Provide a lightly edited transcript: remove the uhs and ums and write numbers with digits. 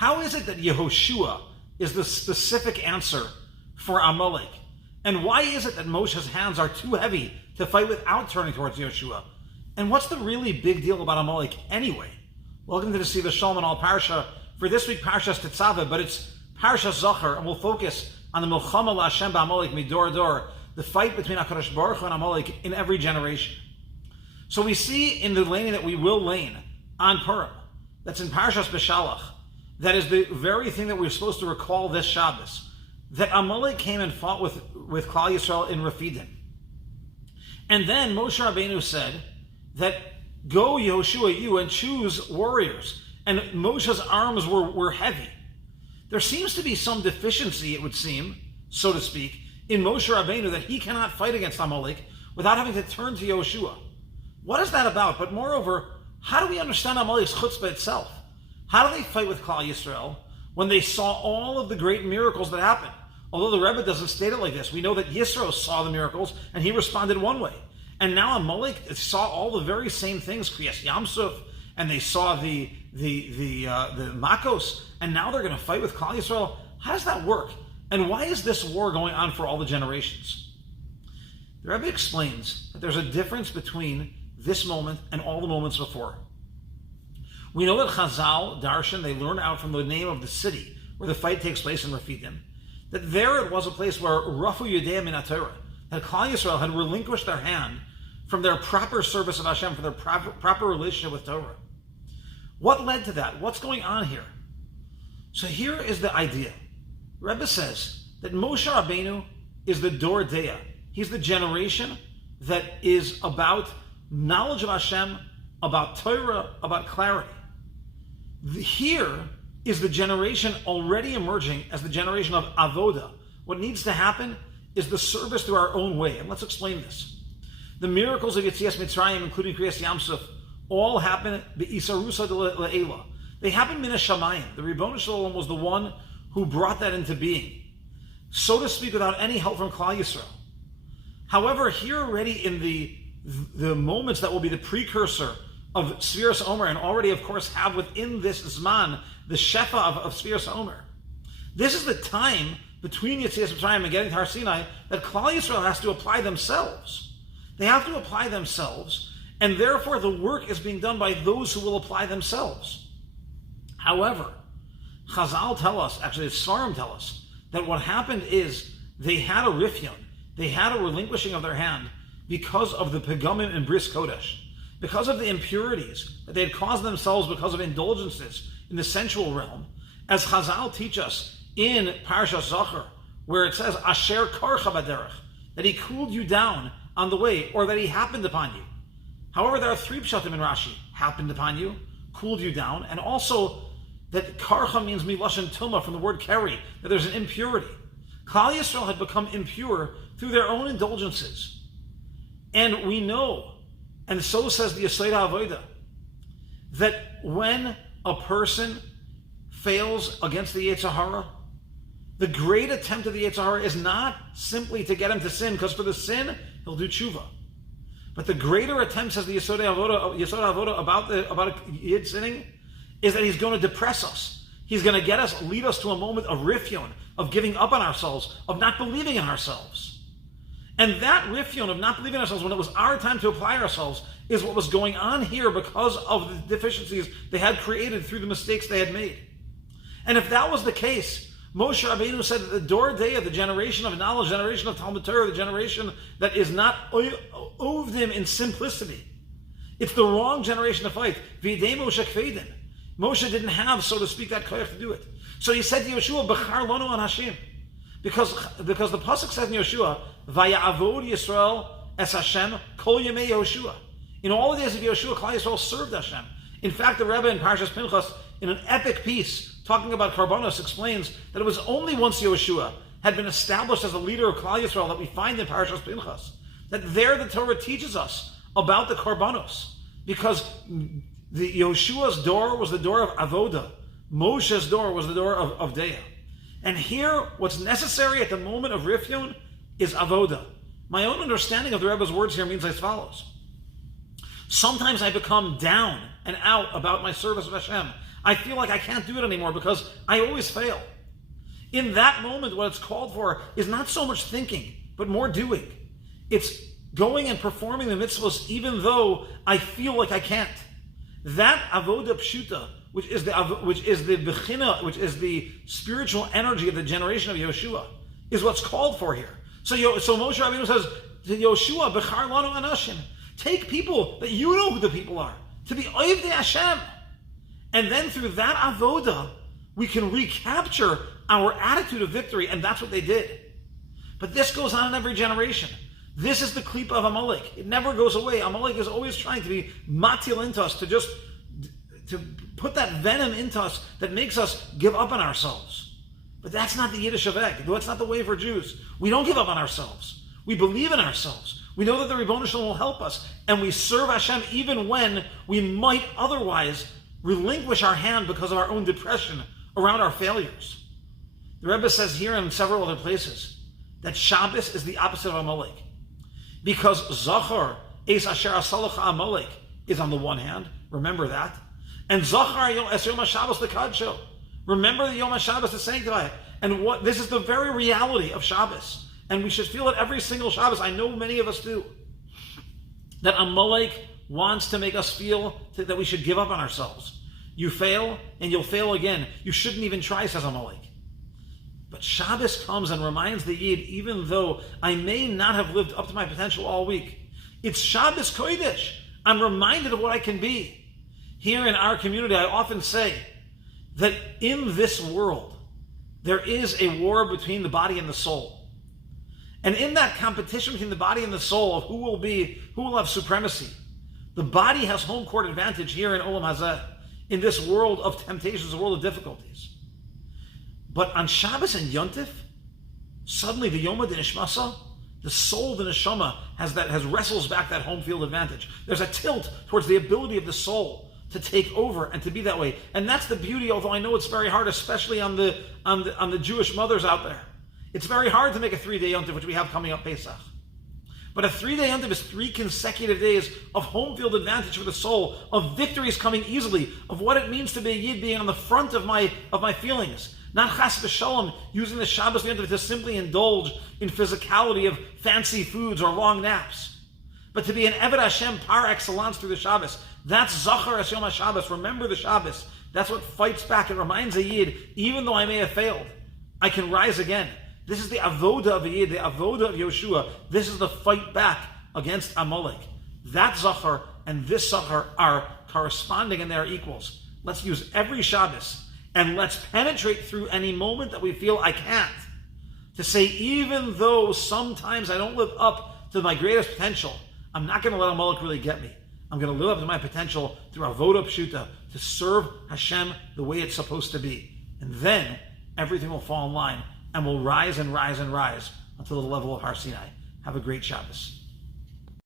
How is it that Yehoshua is the specific answer for Amalek? And why is it that Moshe's hands are too heavy to fight without turning towards Yehoshua? And what's the really big deal about Amalek anyway? Welcome to the Siva Shalom and All Parsha. For this week, Parshas Teztave, but it's Parshas Zachor, and we'll focus on the Milchama LaHashem ba'Amalek midor dor, the fight between HaKadosh Baruch Hu and Amalek in every generation. So we see in the laning that we will lane on Purim, that's in Parshas Beshalach, that is the very thing that we're supposed to recall this Shabbos, that Amalek came and fought with Klal Yisrael in Refidim. And then Moshe Rabbeinu said that go Yehoshua, you, and choose warriors. And Moshe's arms were heavy. There seems to be some deficiency, it would seem, so to speak, in Moshe Rabbeinu that he cannot fight against Amalek without having to turn to Yehoshua. What is that about? But moreover, how do we understand Amalek's chutzpah itself? How do they fight with Klal Yisrael when they saw all of the great miracles that happened? Although the Rebbe doesn't state it like this, we know that Yisro saw the miracles and he responded one way. And now Amalek saw all the very same things, Kriyas Yamsuf, and they saw the Makos, and now they're going to fight with Klal Yisrael. How does that work? And why is this war going on for all the generations? The Rebbe explains that there's a difference between this moment and all the moments before. We know that Chazal, Darshan, they learn out from the name of the city where the fight takes place in Refidim, that there it was a place where Rafu Yudea Min HaTorah, that Klal Yisrael had relinquished their hand from their proper service of Hashem, from their proper relationship with Torah. What led to that? What's going on here? So here is the idea. Rebbe says that Moshe Rabbeinu is the Dor Deah. He's the generation that is about knowledge of Hashem, about Torah, about clarity. Here is the generation already emerging as the generation of Avoda. What needs to happen is the service through our own way. And let's explain this. The miracles of Yetzias Mitzrayim, including Kriyas Yamsuf, all happen Isarusa de Le'ela. They happen Min HaShamayim. The Ribono Shel Olam was the one who brought that into being, so to speak, without any help from Klal Yisrael. However, here already in the moments that will be the precursor of Sfiras Omer, and already, of course, have within this Zman the Shefa of Sfiras Omer. This is the time between Yetzias Mitzrayim and getting to Har Sinai that Klal Yisrael has to apply themselves. They have to apply themselves, and therefore the work is being done by those who will apply themselves. However, Chazal tell us, actually the Svarim tell us, that what happened is they had a rifyon, they had a relinquishing of their hand because of the Pegamim and Bris Kodesh, because of the impurities that they had caused themselves because of indulgences in the sensual realm, as Chazal teach us in Parshas Zachor, where it says, Asher karcha baderech, that he cooled you down on the way, or that he happened upon you. However, there are three pshatim in Rashi: happened upon you, cooled you down, and also that karcha means milashon tuma, from the word keri, that there's an impurity. Klal Yisrael had become impure through their own indulgences. And we know, and so says the Yesod HaAvodah, that when a person fails against the Yetzer Hara, the great attempt of the Yetzer Hara is not simply to get him to sin, because for the sin, he'll do tshuva. But the greater attempt, says the Yesod HaAvodah about a Yid sinning, is that he's going to depress us. He's going to lead us to a moment of rifyon, of giving up on ourselves, of not believing in ourselves. And that rifyon of not believing in ourselves, when it was our time to apply ourselves, is what was going on here because of the deficiencies they had created through the mistakes they had made. And if that was the case, Moshe Rabbeinu said that the Dor Deah, the generation of knowledge, generation of Talmud Torah, the generation that is not ovdim in simplicity, it's the wrong generation to fight. V'idei Moshe kveidin. Moshe didn't have, so to speak, that koyach to do it. So he said to Yehoshua, Bechar lanu an Hashem. Because the Pasuk says in Yehoshua, Vaya'avod Yisrael es Hashem kol yemei Yehoshua. In all the days of Yehoshua, Klal Yisrael served Hashem. In fact, the Rebbe in Parshas Pinchas, in an epic piece, talking about Karbanos, explains that it was only once Yehoshua had been established as a leader of Klal Yisrael that we find in Parshas Pinchas, that there the Torah teaches us about the Karbanos. Because the Yehoshua's door was the door of Avoda. Moshe's door was the door of Deah. And here, what's necessary at the moment of Rifyon is Avoda. My own understanding of the Rebbe's words here means as follows. Sometimes I become down and out about my service of Hashem. I feel like I can't do it anymore because I always fail. In that moment, what it's called for is not so much thinking, but more doing. It's going and performing the mitzvahs even though I feel like I can't. That avoda pshuta, which is the bechina, which is the spiritual energy of the generation of Yehoshua, is what's called for here. So Moshe Rabbeinu says to Yehoshua, Bechar lanu anashim, take people that you know who the people are, to be Ovdei Hashem. And then through that avoda, we can recapture our attitude of victory, and that's what they did. But this goes on in every generation. This is the klipa of Amalek. It never goes away. Amalek is always trying to be matil into us, to put that venom into us that makes us give up on ourselves. But that's not the Yiddish avek. That's not the way for Jews. We don't give up on ourselves. We believe in ourselves. We know that the Ribono Shalom will help us, and we serve Hashem even when we might otherwise relinquish our hand because of our own depression around our failures. The Rebbe says here and in several other places that Shabbos is the opposite of Amalek. Because Zachor, Eis Asher Asalacha Amalek, is on the one hand, remember that, and Zachor Es Yom HaShabbos L'Kadsho, remember the Yom HaShabbos to sanctify it. And this is the very reality of Shabbos. And we should feel it every single Shabbos. I know many of us do. That Amalek wants to make us feel that we should give up on ourselves. You fail, and you'll fail again. You shouldn't even try, says Amalek. But Shabbos comes and reminds the Yid, even though I may not have lived up to my potential all week, it's Shabbos Kodesh. I'm reminded of what I can be. Here in our community, I often say that in this world, there is a war between the body and the soul. And in that competition between the body and the soul of who will have supremacy, the body has home court advantage here in Olam Hazeh, in this world of temptations, a world of difficulties. But on Shabbos and Yontif, suddenly the Yom HaDinishmasa, the soul, the neshama, wrestles back that home field advantage. There's a tilt towards the ability of the soul to take over and to be that way. And that's the beauty, although I know it's very hard, especially on the Jewish mothers out there. It's very hard to make a 3-day Yontif, which we have coming up Pesach. But a 3-day Yontif is 3 consecutive days of home field advantage for the soul, of victories coming easily, of what it means to be a Yid, being on the front of my feelings. Not chas v'shalom, using the Shabbos Yontif to simply indulge in physicality of fancy foods or long naps. But to be an Eved Hashem par excellence through the Shabbos. That's Zachor Es Yom HaShabbos. Remember the Shabbos. That's what fights back. It reminds a Yid, even though I may have failed, I can rise again. This is the avoda of a Yid, the avoda of Yehoshua. This is the fight back against Amalek. That Zachor and this Zachor are corresponding and they are equals. Let's use every Shabbos and let's penetrate through any moment that we feel I can't. To say, even though sometimes I don't live up to my greatest potential, I'm not going to let Amalek really get me. I'm going to live up to my potential through avoda pshuta, to serve Hashem the way it's supposed to be. And then everything will fall in line and will rise and rise and rise until the level of Har Sinai. Have a great Shabbos.